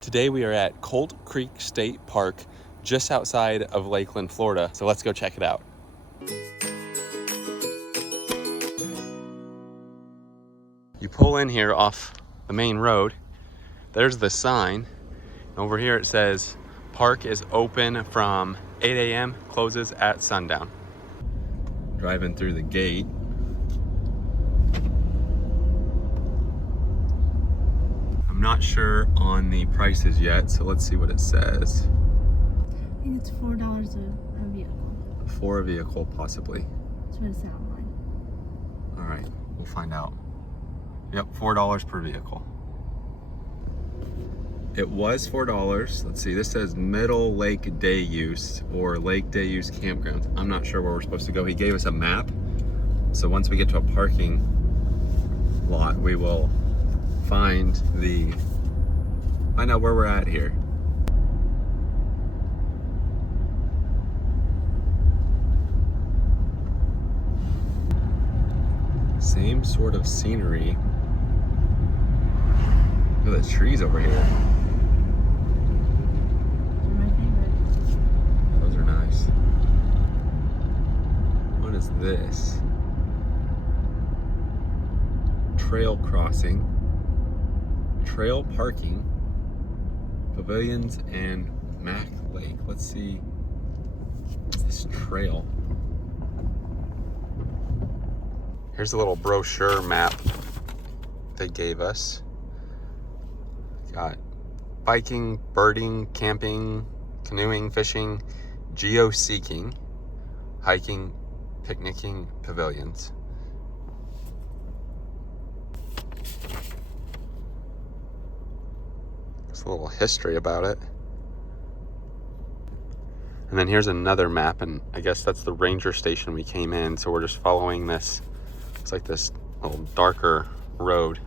Today we are at Colt Creek State Park, just outside of Lakeland, Florida. So let's go check it out. You pull in here off the main road. There's the sign. Over here it says, park is open from 8 a.m., closes at sundown. Driving through the gate. I'm not sure on the prices yet, so let's see what it says. I think it's $4 a vehicle. For a vehicle, possibly. That's what it said online. All right, we'll find out. Yep, $4 per vehicle. It was $4. Let's see, this says Middle Lake Day Use or Lake Day Use Campground. I'm not sure where we're supposed to go. He gave us a map. So once we get to a parking lot, we will find out where we're at here. Same sort of scenery. Look at the trees over here. They're my favorite. Those are nice. What is this? Trail crossing, trail parking, pavilions, and Mack Lake. Let's see this trail. Here's a little brochure map they gave us. Got biking, birding, camping, canoeing, fishing, geo-seeking, hiking, picnicking, pavilions. There's a little history about it. And then here's another map, and I guess that's the ranger station we came in, so we're just following this. It's like this little darker road.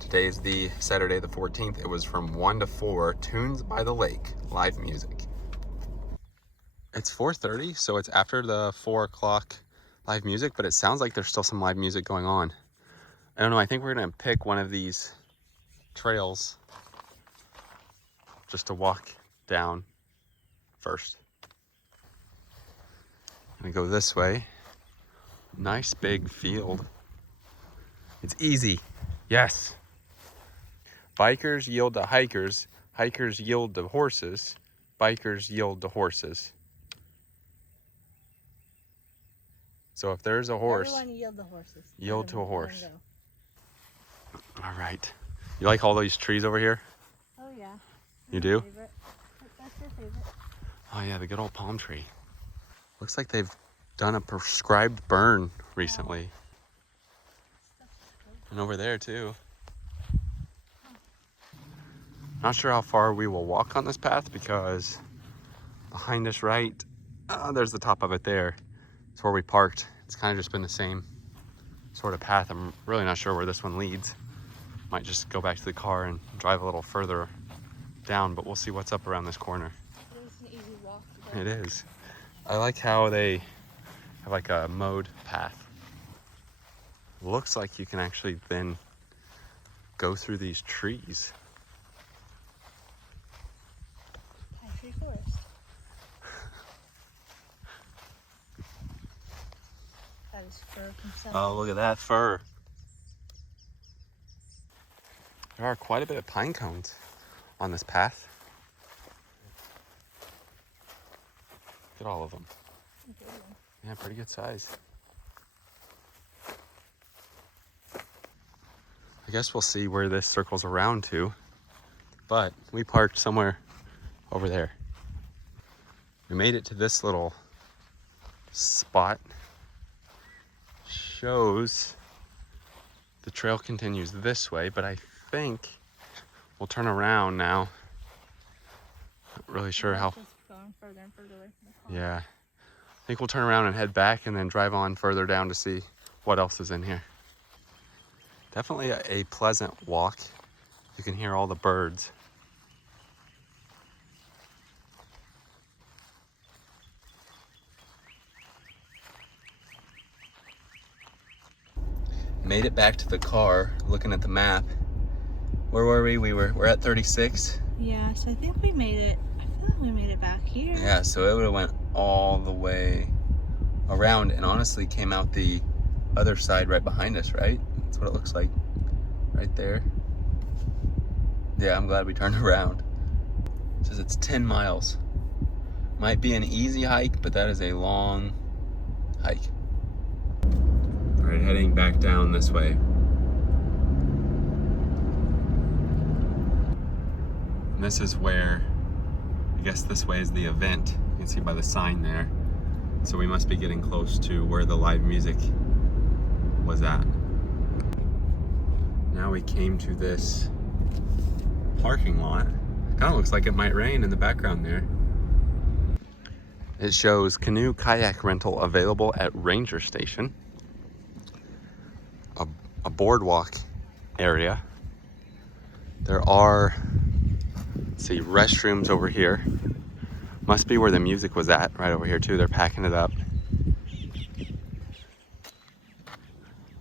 Today is the Saturday the 14th. It was from 1 to 4, Tunes by the Lake, live music. It's 4:30, so it's after the 4 o'clock live music, but it sounds like there's still some live music going on. I don't know, I think we're gonna pick one of these trails just to walk down first. I'm gonna go this way. Nice big field. It's easy, yes. Bikers yield to hikers, hikers yield to horses, bikers yield to horses. So if there's a horse, Everyone yield the horses. Yield to a horse. All right. You like all these trees over here? Oh yeah. You do? That's your favorite. Oh yeah, the good old palm tree. Looks like they've done a prescribed burn recently. And over there too. Not sure how far we will walk on this path because behind us right, there's the top of it there. It's where we parked. It's kind of just been the same sort of path. I'm really not sure where this one leads. Might just go back to the car and drive a little further down, but we'll see what's up around this corner. It's an easy walk. It is. I like how they have like a mowed path. Looks like you can actually then go through these trees. Tree forest. That is fur from Oh, look at that fur. There are quite a bit of pine cones on this path. Look at all of them. Yeah, pretty good size. I guess we'll see where this circles around to, but we parked somewhere over there. We made it to this little spot. Shows the trail continues this way, but I think we'll turn around now. Not really sure how. Just going further and further away from the car. Yeah. I think we'll turn around and head back and then drive on further down to see what else is in here. Definitely a pleasant walk. You can hear all the birds. Made it back to the car, looking at the map. Where were we? We're at 36. Yeah, so I think we made it. I feel like we made it back here. Yeah, so it would have went all the way around and honestly came out the other side right behind us, right? That's what it looks like. Right there. Yeah, I'm glad we turned around. It says it's 10 miles. Might be an easy hike, but that is a long hike. All right, heading back down this way. And this is where, I guess this way is the event. You can see by the sign there. So we must be getting close to where the live music was at. Now we came to this parking lot. Kind of looks like it might rain in the background there. It shows canoe kayak rental available at Ranger Station. A boardwalk area. There are, let's see, restrooms over here. Must be where the music was at, right over here too. They're packing it up.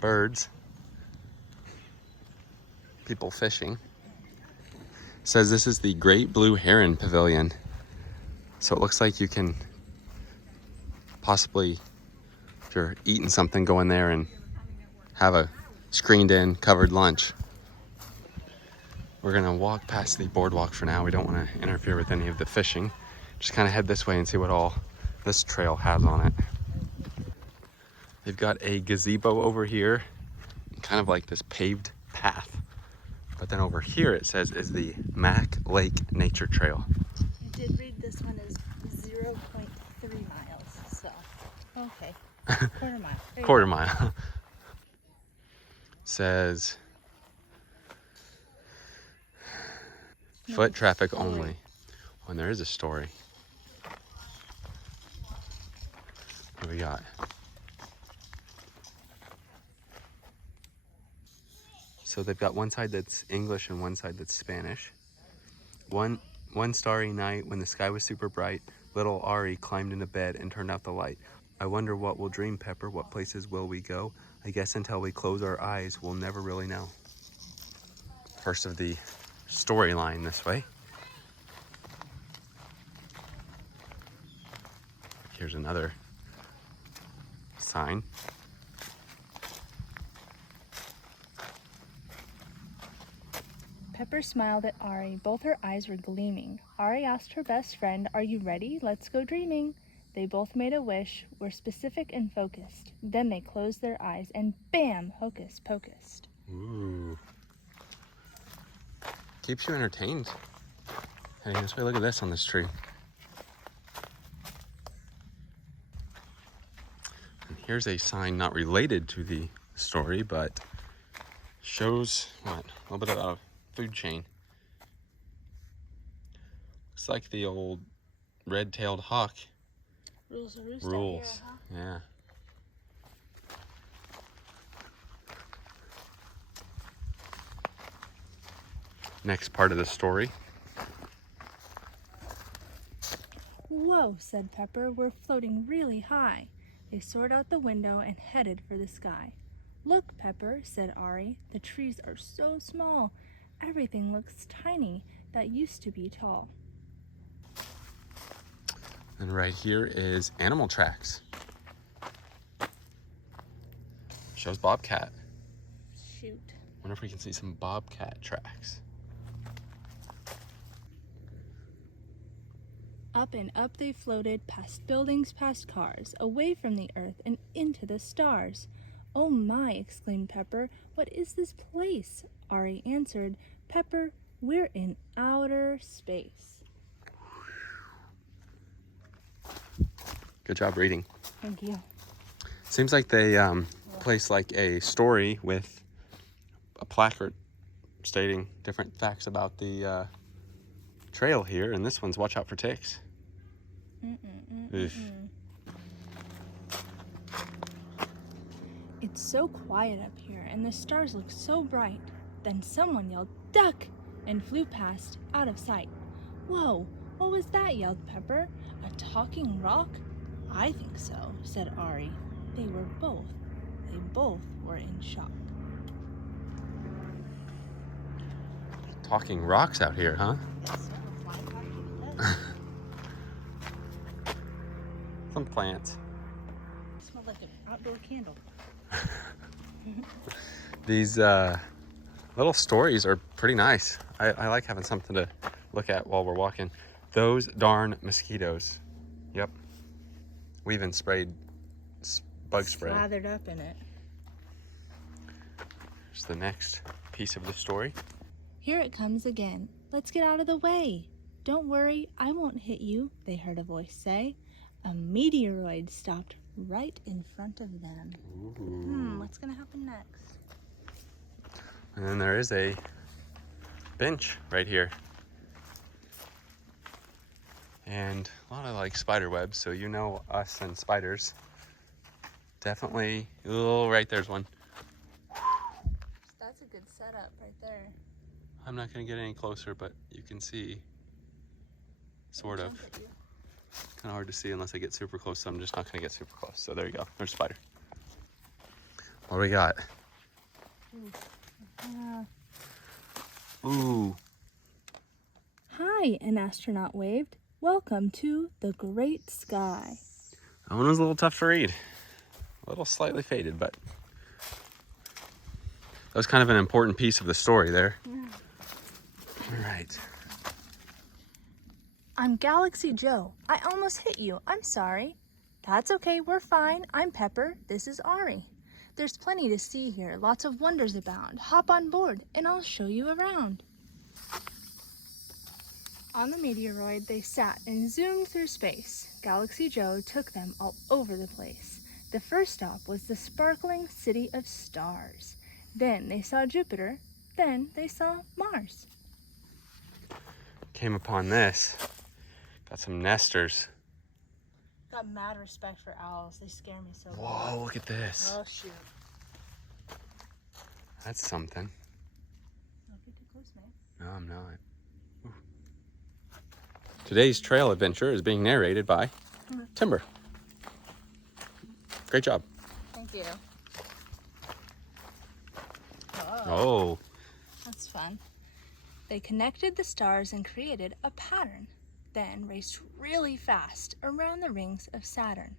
Birds. People fishing. It says this is the Great Blue Heron Pavilion. So it looks like you can possibly, if you're eating something, go in there and have a screened in, covered lunch. We're gonna walk past the boardwalk for now. We don't wanna interfere with any of the fishing. Just kind of head this way and see what all this trail has on it. They've got a gazebo over here, kind of like this paved path. But then over here it says is the Mack Lake Nature Trail. I did read this one is 0.3 miles, so okay. Quarter mile. Quarter mile. Says foot traffic only. Oh, and there is a story. What do we got? So they've got one side that's English and one side that's Spanish. One starry night when the sky was super bright, little Ari climbed into bed and turned out the light. I wonder what we'll dream, Pepper. What places will we go? I guess until we close our eyes, we'll never really know. First of the storyline this way. Here's another sign. Pepper smiled at Ari. Both her eyes were gleaming. Ari asked her best friend, "Are you ready? Let's go dreaming." They both made a wish, were specific and focused. Then they closed their eyes and bam, hocus pocus. Ooh. Keeps you entertained. Hey, this way, look at this on this tree. And here's a sign not related to the story, but shows what? A little bit of a food chain. Looks like the old red-tailed hawk. Rules of roost Rules. out here, huh? Yeah. Next part of the story. Whoa, said Pepper, we're floating really high. They soared out the window and headed for the sky. Look, Pepper, said Ari, the trees are so small. Everything looks tiny that used to be tall. And right here is animal tracks. Shows bobcat. Shoot. Wonder if we can see some bobcat tracks. Up and up they floated, past buildings, past cars, away from the earth and into the stars. Oh my, exclaimed Pepper, what is this place? Ari answered, Pepper, we're in outer space. Good job reading. Thank you. Seems like they place like a story with a placard stating different facts about the trail here, and this one's watch out for ticks. Oof. It's so quiet up here, and the stars look so bright. Then someone yelled, duck, and flew past, out of sight. Whoa, what was that? Yelled Pepper. A talking rock? I think so, said Ari. They both were in shock. Talking rocks out here, huh? Some plants. It smells like an outdoor candle. These little stories are pretty nice. I like having something to look at while we're walking. Those darn mosquitoes. Yep. We even sprayed bug spray. Slathered up in it. Here's the next piece of the story. Here it comes again. Let's get out of the way. Don't worry, I won't hit you, they heard a voice say. A meteoroid stopped right in front of them. What's gonna happen next? And then there is a bench right here. And a lot of like spider webs, so you know us and spiders. Definitely, oh, right there's one. That's a good setup right there. I'm not gonna get any closer, but you can see, sort of. Kind of hard to see unless I get super close, so I'm just not gonna get super close. So there you go, there's a spider. What do we got? Ooh. Hi, an astronaut waved. Welcome to the great sky. That one was a little tough to read. A little slightly faded, but that was kind of an important piece of the story there. All right. I'm Galaxy Joe. I almost hit you. I'm sorry. That's okay, we're fine. I'm Pepper. This is Ari. There's plenty to see here. Lots of wonders abound. Hop on board and I'll show you around. On the meteoroid, they sat and zoomed through space. Galaxy Joe took them all over the place. The first stop was the sparkling city of stars. Then they saw Jupiter. Then they saw Mars. Came upon this. Got some nesters. Got mad respect for owls. They scare me so bad. Whoa, look at this. Oh, shoot. That's something. Don't get too close, man. No, I'm not. Ooh. Today's trail adventure is being narrated by Timber. Great job. Thank you. Oh. That's fun. They connected the stars and created a pattern, then raced really fast around the rings of Saturn.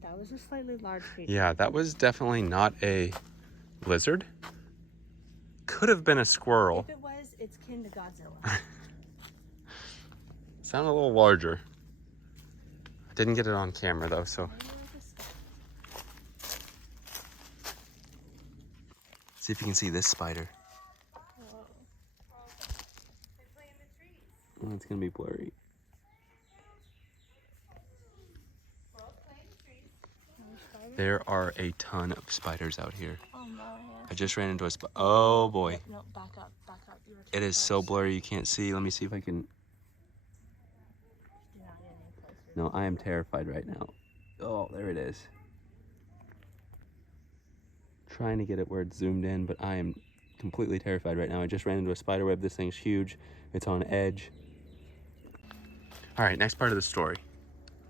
That was a slightly large creature. Yeah, that was definitely not a lizard. Could have been a squirrel. If it was, it's kin to Godzilla. Sounded a little larger. I didn't get it on camera though, so. See if you can see this spider. Oh, it's gonna be blurry. There are a ton of spiders out here. Oh no. I just ran into a spider. Oh boy. No, back up, back up. You were It is so blurry you can't see. Let me see if I can. Do not get any closer. No, I am terrified right now. Oh, there it is. Trying to get it where it's zoomed in, but I am completely terrified right now. I just ran into a spider web. This thing's huge. It's on edge. All right, next part of the story.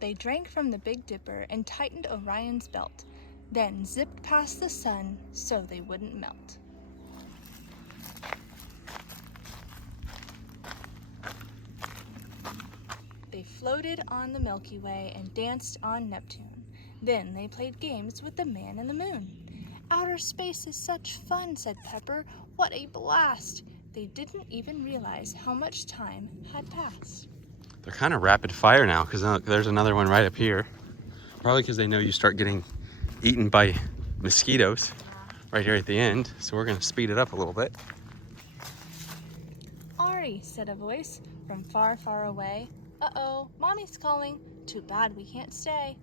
They drank from the Big Dipper and tightened Orion's belt, then zipped past the sun so they wouldn't melt. They floated on the Milky Way and danced on Neptune. Then they played games with the man in the moon. Outer space is such fun, said Pepper. What a blast! They didn't even realize how much time had passed. They're kind of rapid fire now because there's another one right up here. Probably because they know you start getting eaten by mosquitoes right here at the end. So we're going to speed it up a little bit. Ari, said a voice from far, far away. Uh-oh, Mommy's calling. Too bad we can't stay.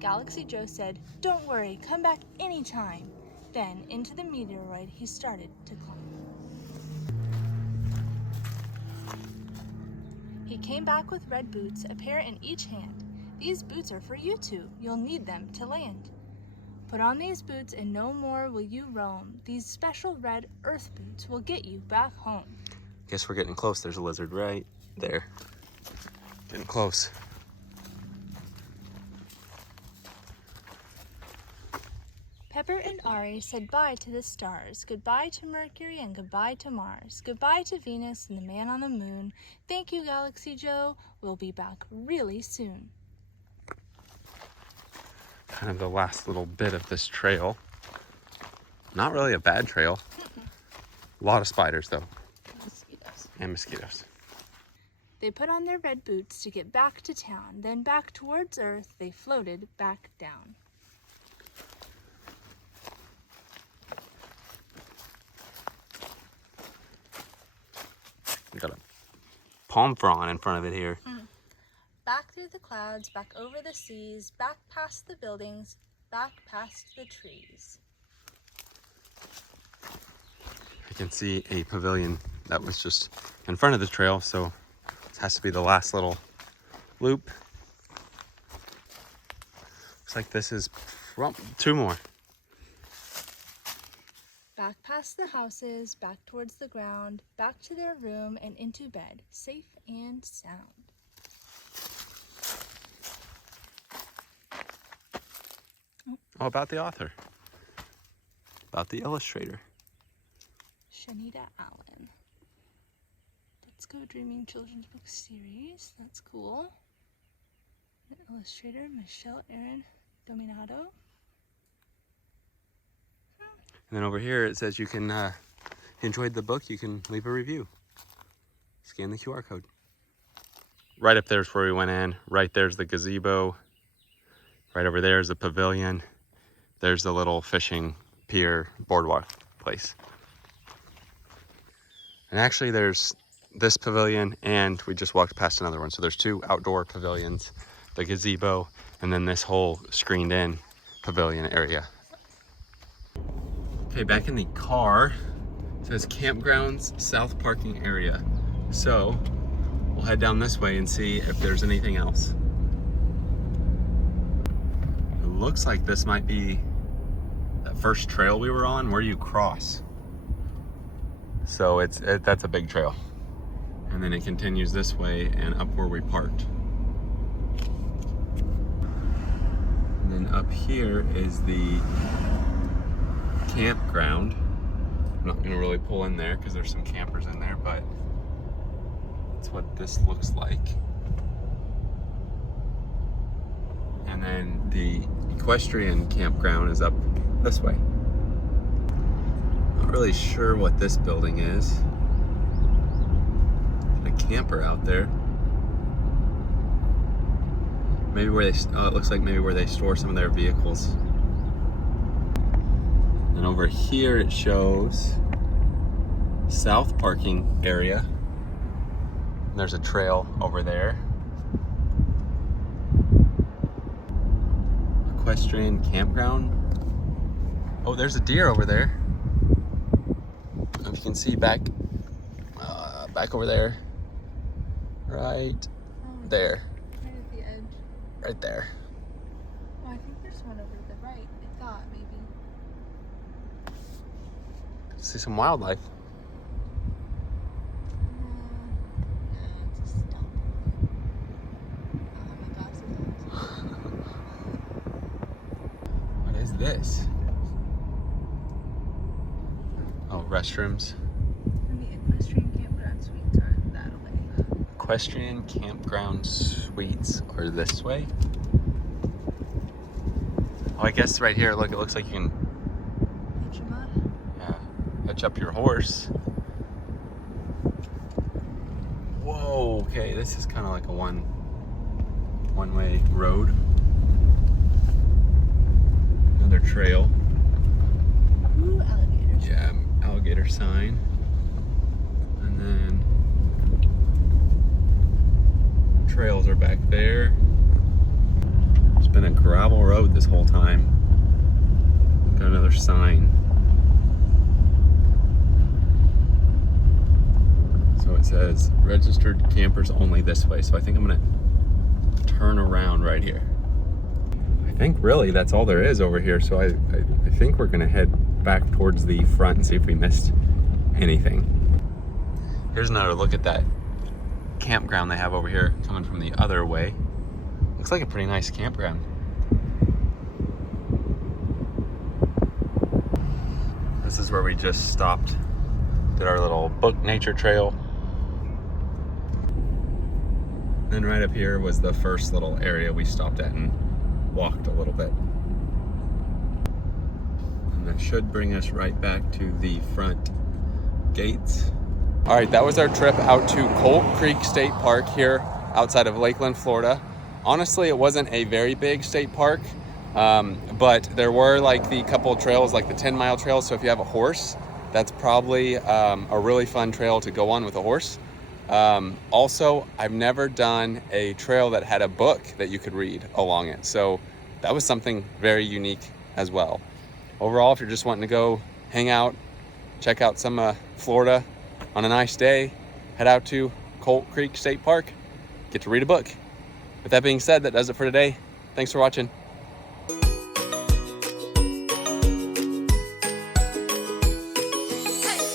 Galaxy Joe said, don't worry, come back anytime. Then into the meteoroid he started to climb. He came back with red boots, a pair in each hand. These boots are for you two. You'll need them to land. Put on these boots and no more will you roam. These special red earth boots will get you back home. Guess we're getting close. There's a lizard right there. Getting close. Pepper and Ari said bye to the stars, goodbye to Mercury and goodbye to Mars, goodbye to Venus and the man on the moon. Thank you, Galaxy Joe. We'll be back really soon. Kind of the last little bit of this trail. Not really a bad trail. A lot of spiders though. Mosquitoes. And mosquitoes. They put on their red boots to get back to town. Then back towards Earth, they floated back down. We got a palm frond in front of it here. Back through the clouds, back over the seas, back past the buildings, back past the trees. I can see a pavilion that was just in front of the trail, so this has to be the last little loop. Looks like this is two more. Back past the houses, back towards the ground, back to their room and into bed, safe and sound. Oh, about the author. About the illustrator. Shanita Allen. Let's Go Dreaming Children's Book Series. That's cool. The illustrator, Michelle Erin Dominato. And then over here it says you can, enjoyed the book, you can leave a review. Scan the QR code. Right up there's where we went in. Right there's the gazebo. Right over there is the pavilion. There's the little fishing pier boardwalk place. And actually there's this pavilion and we just walked past another one. So there's two outdoor pavilions, the gazebo, and then this whole screened in pavilion area. Okay, back in the car, it says Campground's South Parking Area. So we'll head down this way and see if there's anything else. It looks like this might be that first trail we were on where you cross. So that's a big trail. And then it continues this way and up where we parked. And then up here is the campground. I'm not gonna really pull in there because there's some campers in there, but that's what this looks like. And then the equestrian campground is up this way. Not really sure what this building is. A camper out there. Maybe where they, it looks like maybe where they store some of their vehicles. And over here it shows South Parking Area. And there's a trail over there. Equestrian campground. Oh, there's a deer over there. I don't know if you can see back over there. Right there. Right at the edge. Right there. Oh, I think there's one over to the right. I thought maybe. See some wildlife. Yeah, it's a stump. Oh my gosh, What is this? Oh, restrooms. and the equestrian campground suites are that way. Equestrian campground suites are this way. Oh, I guess right here, look, it looks like you can Hitch 'em up. hitch up your horse. Whoa, okay, this is kind of like a one-way road. Another trail. Ooh, alligators. Yeah, alligator sign. And then trails are back there. It's been a gravel road this whole time. Got another sign. So it says registered campers only this way. So I think I'm gonna turn around right here. I think really that's all there is over here. So I think we're gonna head back towards the front and see if we missed anything. Here's another look at that campground they have over here coming from the other way. Looks like a pretty nice campground. This is where we just stopped, did our little book nature trail. Then right up here was the first little area we stopped at and walked a little bit. And that should bring us right back to the front gates. All right, that was our trip out to Colt Creek State Park here outside of Lakeland, Florida. Honestly, it wasn't a very big state park, but there were like the couple of trails, like the 10-mile trail. So if you have a horse, that's probably a really fun trail to go on with a horse. Also, I've never done a trail that had a book that you could read along it. So that was something very unique as well. Overall, if you're just wanting to go hang out, check out some Florida on a nice day, head out to Colt Creek State Park, get to read a book. With that being said, that does it for today. Thanks for watching.